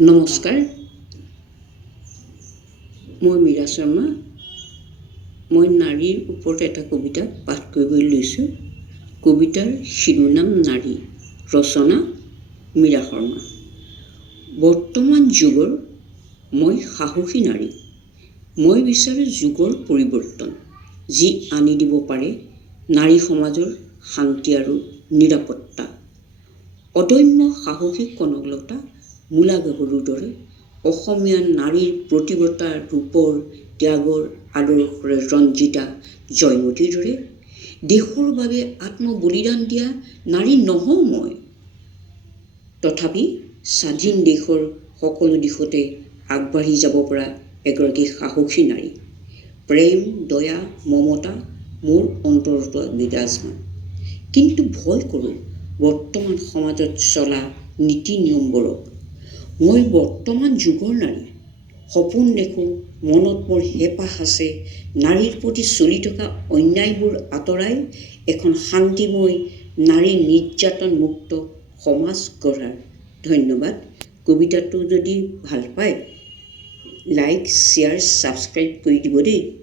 নমস্কাৰ, মই মীৰা শৰ্মা। মই নাৰীৰ ওপৰত এটা কবিতা পাঠ কৰিবলৈ লৈছোঁ। কবিতাৰ শিৰোনাম নাৰী, ৰচনা মীৰা শৰ্মা। বৰ্তমান যুগৰ মই সাহসী নাৰী। মই বিচাৰোঁ যুগৰ পৰিৱৰ্তন, যি আনি দিব পাৰে নাৰী সমাজৰ শান্তি আৰু নিৰাপত্তা। অদম্য সাহসী কনকলতা মূলা গাভৰুৰ দৰে অসমীয়া নাৰীৰ প্ৰতিভা ৰূপৰ ত্যাগৰ আদৰ্শৰে ৰঞ্জিতা জয়মতীৰ দৰে দেশৰ বাবে আত্মবলিদান দিয়া নাৰী নহওঁ মই। তথাপি স্বাধীন দেশৰ সকলো দিশতে আগবাঢ়ি যাব পৰা এগৰাকী সাহসী নাৰী। প্ৰেম, দয়া, মমতা মোৰ অন্তৰত বিৰাজমান। কিন্তু ভয় কৰোঁ বৰ্তমান সমাজত চলা নীতি নিয়মবোৰক। মই বৰ্তমান যুগৰ নাৰী। সপোন দেখোঁ, মনত মোৰ হেঁপাহ আছে, নাৰীৰ প্ৰতি চলি থকা অন্যায়বোৰ আঁতৰাই এখন শান্তিময় নাৰী নিৰ্যাতন মুক্ত সমাজ গঢ়াৰ। ধন্যবাদ। কবিতাটো যদি ভাল পায় লাইক, শ্বেয়াৰ, ছাবস্ক্ৰাইব কৰি দিব দেই।